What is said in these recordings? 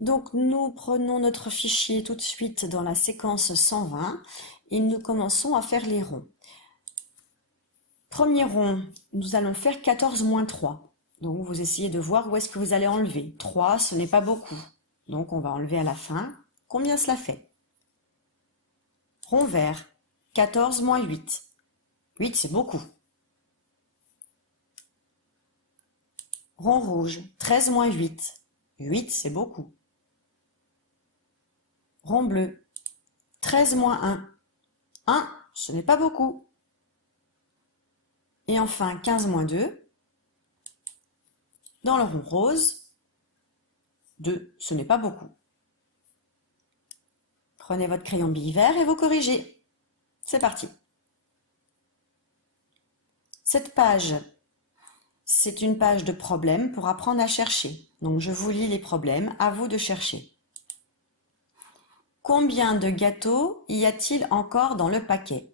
Donc nous prenons notre fichier tout de suite dans la séquence 120 et nous commençons à faire les ronds. Premier rond, nous allons faire 14 moins 3. Donc vous essayez de voir où est-ce que vous allez enlever. 3, ce n'est pas beaucoup. Donc on va enlever à la fin. Combien cela fait? Rond vert, 14 moins 8. 8, c'est beaucoup. Rond rouge, 13 moins 8. 8, c'est beaucoup. Rond bleu, 13 moins 1. 1, ce n'est pas beaucoup. Et enfin, 15 moins 2. Dans le rond rose, 2, ce n'est pas beaucoup. Prenez votre crayon bille vert et vous corrigez. C'est parti. Cette page, c'est une page de problèmes pour apprendre à chercher. Donc je vous lis les problèmes, à vous de chercher. Combien de gâteaux y a-t-il encore dans le paquet?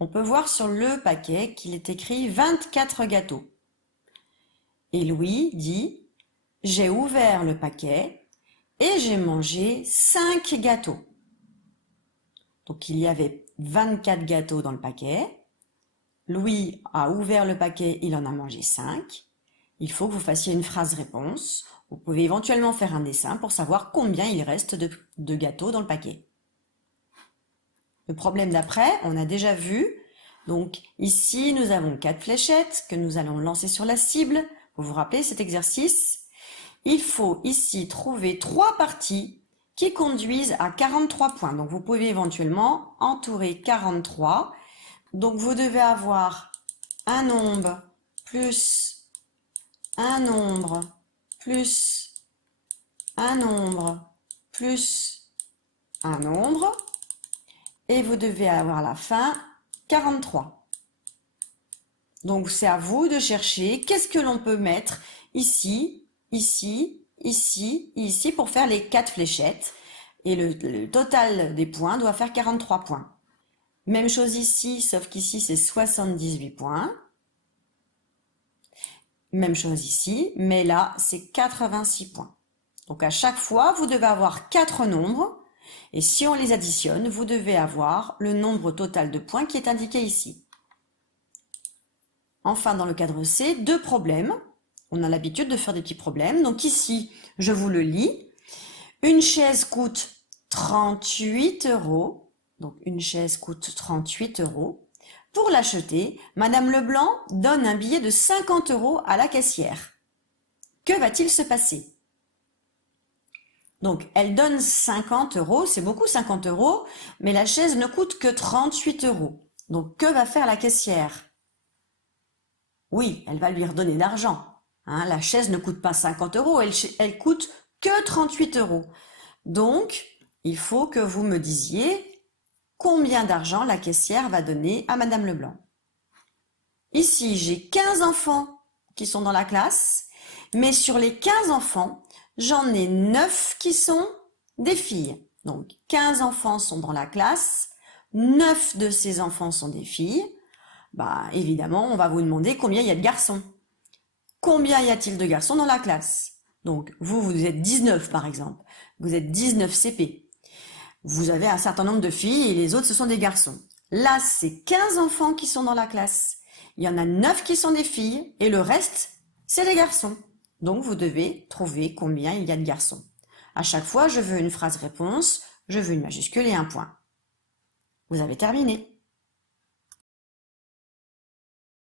On peut voir sur le paquet qu'il est écrit 24 gâteaux. Et Louis dit « J'ai ouvert le paquet et j'ai mangé 5 gâteaux. » Donc il y avait 24 gâteaux dans le paquet. Louis a ouvert le paquet, il en a mangé 5. Il faut que vous fassiez une phrase réponse. Vous pouvez éventuellement faire un dessin pour savoir combien il reste de gâteaux dans le paquet. Le problème d'après, on a déjà vu. Donc ici, nous avons 4 fléchettes que nous allons lancer sur la cible. Vous vous rappelez cet exercice? Il faut ici trouver 3 parties qui conduisent à 43 points. Donc vous pouvez éventuellement entourer 43. Donc vous devez avoir un nombre plus un nombre plus un nombre plus un nombre. Et vous devez avoir à la fin 43. Donc c'est à vous de chercher qu'est-ce que l'on peut mettre ici, ici, ici et ici pour faire les 4 fléchettes. Et le total des points doit faire 43 points. Même chose ici, sauf qu'ici c'est 78 points. Même chose ici, mais là c'est 86 points. Donc à chaque fois, vous devez avoir 4 nombres. Et si on les additionne, vous devez avoir le nombre total de points qui est indiqué ici. Enfin, dans le cadre C, 2 problèmes. On a l'habitude de faire des petits problèmes. Donc ici, je vous le lis. Une chaise coûte 38 euros. Donc une chaise coûte 38 euros. Pour l'acheter, Madame Leblanc donne un billet de 50 euros à la caissière. Que va-t-il se passer? Donc, elle donne 50 euros, c'est beaucoup 50 euros, mais la chaise ne coûte que 38 euros. Donc, que va faire la caissière? Oui, elle va lui redonner d'argent. Hein, la chaise ne coûte pas 50 euros, elle coûte que 38 euros. Donc, il faut que vous me disiez combien d'argent la caissière va donner à Madame Leblanc. Ici, j'ai 15 enfants qui sont dans la classe, mais sur les 15 enfants, j'en ai 9 qui sont des filles. Donc 15 enfants sont dans la classe, 9 de ces enfants sont des filles. Bah évidemment, on va vous demander combien il y a de garçons. Combien y a-t-il de garçons dans la classe? Donc vous êtes 19 par exemple. Vous êtes 19 CP. Vous avez un certain nombre de filles et les autres ce sont des garçons. Là, c'est 15 enfants qui sont dans la classe. Il y en a 9 qui sont des filles et le reste, c'est des garçons. Donc, vous devez trouver combien il y a de garçons. À chaque fois, je veux une phrase réponse, je veux une majuscule et un point. Vous avez terminé.